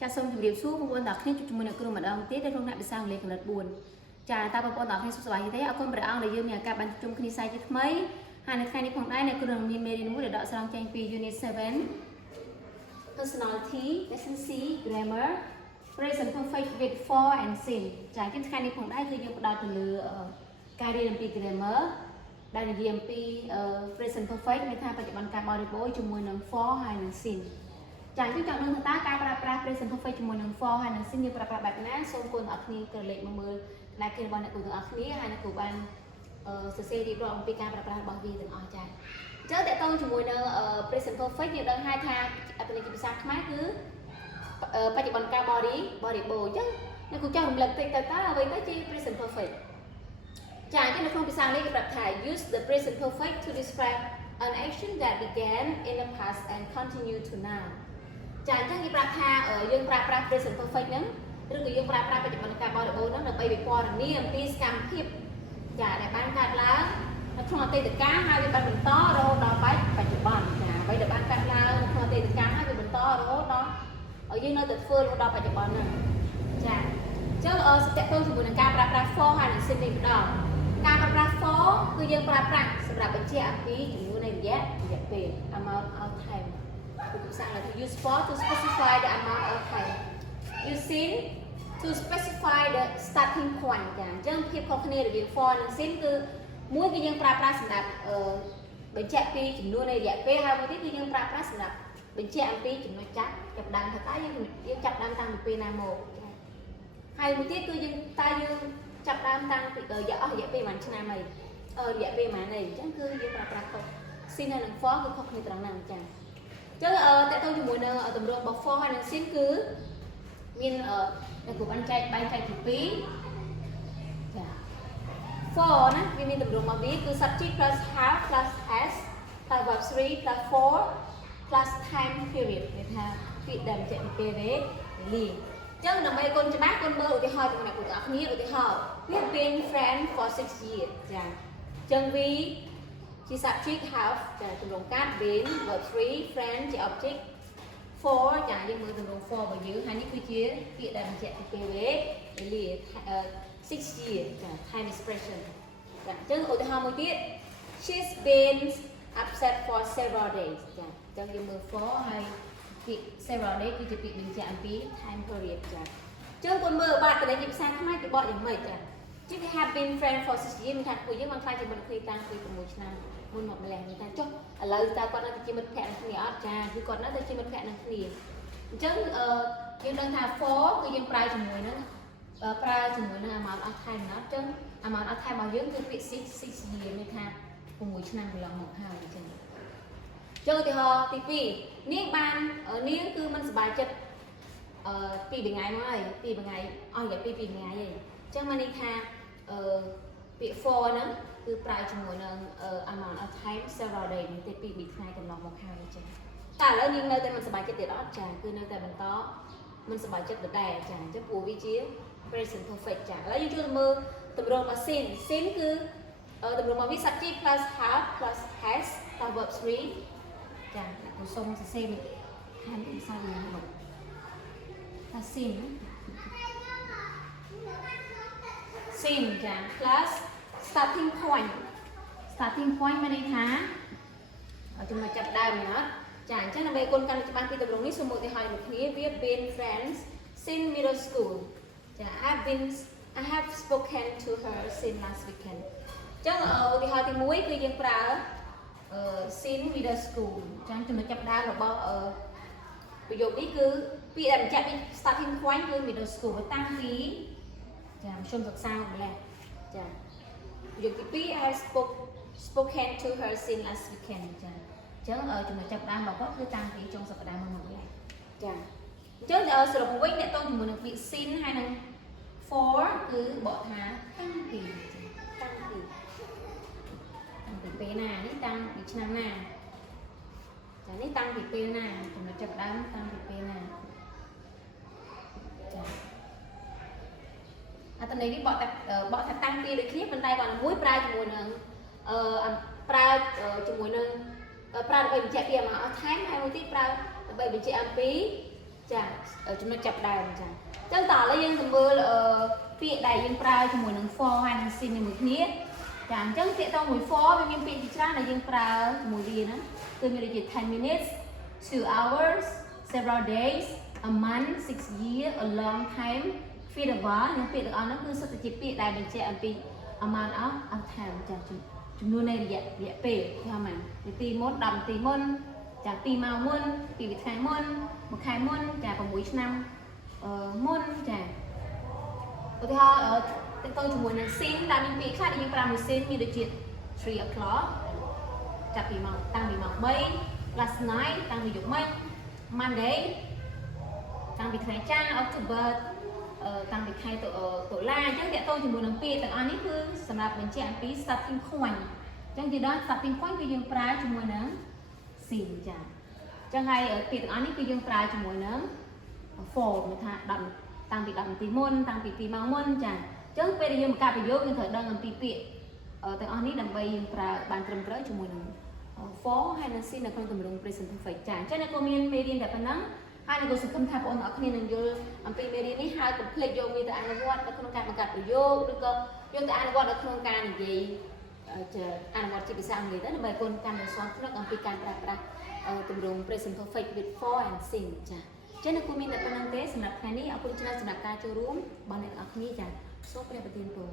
ចាសូមជម្រាបសួរបងប្អូនទាំងគ្នាជួបជាមួយនឹងគ្រូម្ដងទៀតនៅក្នុងអ្នកភាសាអង់គ្លេសកម្រិត4ចាតើបងប្អូនទាំងគ្នាសុខសប្បាយទេអរគុណព្រះអង្គដែលយើងមានឱកាសបានជួបគ្នាសាជាថ្មីហើយនៅថ្ងៃនេះផងដែរអ្នកគ្រូនឹងមានមេរៀនមួយដែលដកស្រង់ចេញពី Unit 7 Personality Lesson C Grammar Present Perfect with for and sin ចាជាថ្ងៃនេះផងដែរគឺយើងផ្ដោតទៅលើការរៀនអំពី grammar ដែលនិយាយអំពី present perfect មានថាបច្ចុប្បន្នកាលបរិបូរណ៍ជាមួយនឹង for ហើយនិង sinចា៎យើងចង់ដឹងថាតើការប្រើប្រាស់ present perfect ជាមួយនឹង for ហើយនិង sin យើងប្រើប្រាស់បែបណាសូមគួរអ្នកគ្នាក្រឡេកមកមើលផ្នែកគិតរបស់អ្នកគ្រូទាំងអស់គ្នាហើយអ្នកគ្រូបានសរសេររៀបរាប់អំពីការប្រើប្រាស់របស់វាទាំងអស់ចា៎អញ្ចឹងតើតើជាមួយនឹង present perfect យើងដឹងហើយថាអត្ថន័យជាភាសាខ្មែរគឺបច្ចុប្បន្នកាលបរិបូរណ៍អញ្ចឹងអ្នកគ្រូចង់រំលឹកតិចទៅតើអ្វីទៅជា present perfect ចា៎អញ្ចឹងនៅក្នុងភាសាអង់គ្លេសគេប្រាប់ថា use the present perfect to describe an action that began in the past and continue to now ចាអញ្ចឹងគេប្រាប់ថាយើងប្រើប្រាស់ present perfect ហ្នឹងឬក៏យើងប្រើប្រាស់បច្ចុប្បន្នកាលបរិបូរណ៍ហ្នឹងដើម្បីវិពណ៌នាអំពីសកម្មភាពចាដែលបានកើតឡើងនៅក្នុងអតីតកាលហើយវាបានបន្តរហូតដល់បច្ចុប្បន្នចាអ្វីដែលបានកើតឡើងនៅក្នុងអតីតកាលហើយវាបន្តរហូតដល់យើងនៅតែធ្វើរហូតដល់បច្ចុប្បន្នហ្នឹងចាអញ្ចឹងស្ទាក់ទងជាមួយនឹងការប្រើប្រាស់ for ហើយនិង sin នេះម្ដងការប្រើប្រាស់ for គឺយើងប្រើប្រាស់សម្រាប់បញ្ជាក់អំពីចំនួននៃរយៈពេល amount of time គឺភាសាអង់គ្លេស use for to specify the amount of time use sin to specify the starting point ចាអញ្ចឹងភាពខុសគ្នារវាង for និង sin គឺមួយគឺយើងប្រើប្រាស់សម្រាប់បញ្ជាក់ពីចំនួននៃរយៈពេលហើយមួយទៀតគឺយើងប្រើប្រាស់សម្រាប់បញ្ជាក់អំពីចំណុចចាប់ដើមថាតើយើងចាប់ដើមតាំងពីពេលណាមកហើយមួយទៀតគឺយើងចាប់ដើមតាំងពីរយៈពេលប្រហែលឆ្នាំហើយរយៈពេលប៉ុន្មានអីអញ្ចឹងគឺយើងប្រើប្រាស់ sin ហើយនិង for គឺខុសគ្នាត្រង់ហ្នឹងចាអញ្ចឹងតើតើជាមួយនឹងទម្រង់របស់ for ហើយនិង sin គឺមានតែគ្រូបានចែកបែងចែកទី2ចា for ណាវាមានទម្រង់របស់វាគឺ subject plus have plus has plus verb 3 plus for plus time period គេថាពាក្យដែលបញ្ជាក់ពីពេលវេលាអញ្ចឹងដើម្បីគុណច្បាស់គុណមើលឧទាហរណ៍របស់អ្នកគ្រូទាំងអស់គ្នាឧទាហរណ៍ we have been friends for 6 years ចាអញ្ចឹង we ជា subject have ចាទម្រង់កាត់ been verb 3 friend ជា object for ចាយើងមើលទម្រង់ for របស់យើងហើយនេះគឺជាពាក្យដែលបញ្ជាក់ពីពេលវេលា6 years ចា time expression ចាអញ្ចឹងឧទាហរណ៍មួយទៀត she's been upset for several days ចាអញ្ចឹងយើងមើល for ហើយពាក្យ several days គឺជាពាក្យបញ្ជាក់អំពី time period ចាអញ្ចឹងគុណមើលបាត់តែជាភាសាខ្មែរគេបកយ៉ាងម៉េចចាជា we have been friends for 6 years មានថាពួកយើងបានខ្លាចជាមិត្តភក្តិតាំងពី6ឆ្នាំមុនមកម្ល៉េះមានថាចុះឥឡូវតើគាត់នៅតែជាមិត្តភក្តិនឹងគ្នាអត់ចាគឺគាត់នៅតែជាមិត្តភក្តិនឹងគ្នាអញ្ចឹងយើងដឹងថា for គឺយើងប្រើជាមួយនឹងamount of time ណាអញ្ចឹង amount of time របស់យើងគឺពាក្យ 6 year មានថា6ឆ្នាំកន្លងមកហើយអញ្ចឹងចូលឧទាហរណ៍ទី2នាងគឺមិនសប្បាយចិត្ត2ថ្ងៃមកហើយ2ថ្ងៃអស់រយៈពេល2ថ្ងៃហើយអញ្ចឹងមកនេះថាពាក្យ for ហ្នឹងគឺប្រើជាមួយនឹង amount of time several days នេះទេ2ថ្ងៃកន្លងមកហើយអញ្ចឹងតែឥឡូវនាងនៅតែមិនសប្បាយចិត្តទៀតអត់ចាគឺនៅតែបន្តមិនសប្បាយចិត្តដដែលចាអញ្ចឹងព្រោះវាជា present perfect ចាឥឡូវយើងចូលទៅមើលទម្រង់របស់ sin គឺទម្រង់របស់វា subject plus have plus has plus verb 3ចាអ្នកគ្រូសូមសរសេរហានភាសាវាមកថា sin ចា plus starting point មានន័យថាចំណុចចាប់ដើមណាចាអញ្ចឹងដើម្បីគុណកាន់ច្បាស់ពីទម្រង់នេះសូមឧទាហរណ៍មួយគ្នា we have been friends since middle school ចា I have spoken to her since last weekend អញ្ចឹងឧទាហរណ៍ទី1គឺយើងប្រើsince middle school អញ្ចឹងចំណុចចាប់ដើមរបស់ប្រយោគនេះគឺពាក្យដែលបញ្ជាក់ពី starting point គឺ middle school តាំងពីចាខ្ញុំសិក្សាម្ល៉េះចាប្រយោគទី2 I have spoken to her since last weekend ចាអញ្ចឹងចំណុចចាប់ដើមរបស់គាត់គឺតាំងពីចុងសប្តាហ៍មុនមកចាអញ្ចឹងសរុបវិញអ្នកតងជាមួយនឹងពាក្យ sin ហើយនឹង for គឺបកថាតាំងពីពេលណានេះតាំងពីឆ្នាំណាចានេះតាំងពីពេលណាចំណុចចាប់ដើមតាំងពីពេលណាចាអត្ថន័យនេះបកថាតាំងពីដូចគ្នាប៉ុន្តែគាត់មួយប្រើជាមួយនឹងប្រើដើម្បីបញ្ជាក់ពី amount of time ហើយមួយទៀតប្រើដើម្បីបញ្ជាក់អំពី ចាចំណុចចាប់ដើមចាចឹងតឥឡូវយើងទៅមើលពាក្យដែលយើងប្រើជាមួយនឹង for ហើយនឹង sin ជាមួយគ្នាចាអញ្ចឹងពាក្យតមួយ for វាមានពាក្យជាច្រើនដែលយើងប្រើជាមួយវាណាគឺមានដូចជា10 minutes 2 hours several days a month 6 year a long time forever nhữngពាក្យទាំងអស់ហ្នឹងគឺសុទ្ធតែជាពាក្យដែលបញ្ជាក់អំពី amount of time ចាចំនួននៃរយៈពេលថាម៉េចនាទីមុន10នាទីមុនចា2ម៉ោងមុន2វិថ្ងៃមុន1ខែមុនចា6ឆ្នាំមុនចាឧទាហរណ៍ទៅជាមួយនឹង sin ដែលមានពាក្យខ្លះដែលយើងប្រើមួយ sin មានដូចជា3 o'clock ចាប់ពីម៉ោងតាំងពីម៉ោង3 last night តាំងពីយប់មិញ Monday តាំងពីថ្ងៃច័ន្ទ October តាំងពីខែតុលាអញ្ចឹងតកតងជាមួយនឹងពាក្យទាំងអស់នេះគឺសម្រាប់បញ្ជាក់អំពី starting point អញ្ចឹងជាដល់ starting point គឺយើងប្រើជាមួយនឹង sin ចាអញ្ចឹងហើយពាក្យទាំងអស់នេះគឺយើងប្រើជាមួយនឹង for មានថា10តាំងពី10នាទីមុនតាំងពី2ម៉ោងមុនចាអញ្ចឹងពេលដែលយើងបង្កើតប្រយោគយើងត្រូវដឹងអំពីពាក្យទាំងអស់នេះដើម្បីយើងប្រើបានត្រឹមត្រូវជាមួយនឹង for ហើយនឹង sin នៅក្នុងទម្រង់ present perfect ចាអញ្ចឹងអ្នកក៏មានមេរៀនតែប៉ុណ្ណឹងហើយនឹងក៏សង្ឃឹមថាបងប្អូនទាំងអស់គ្នានឹងយល់អំពីមេរៀននេះហើយកុំភ្លេចយកវាទៅអនុវត្តនៅក្នុងការបង្កើតប្រយោគឬក៏យកទៅអនុវត្តនៅក្នុងការនិយាយអនុវត្តជាភាសាអង់គ្លេសទៅដើម្បីបងប្អូនកាន់តែស្គាល់ផ្នែកអំពីការប្រើប្រាស់ទម្រង់ present perfect with for and sin ចាចឹងអ្នកគូមានតែប៉ុណ្្នឹងទេសម្រាប់ថ្ងៃនេះអរគុណច្រើនសម្រាប់ការចូលរួមរបស់អ្នកទាំងអស់គ្នាចាសូមព្រះប្រទានពរ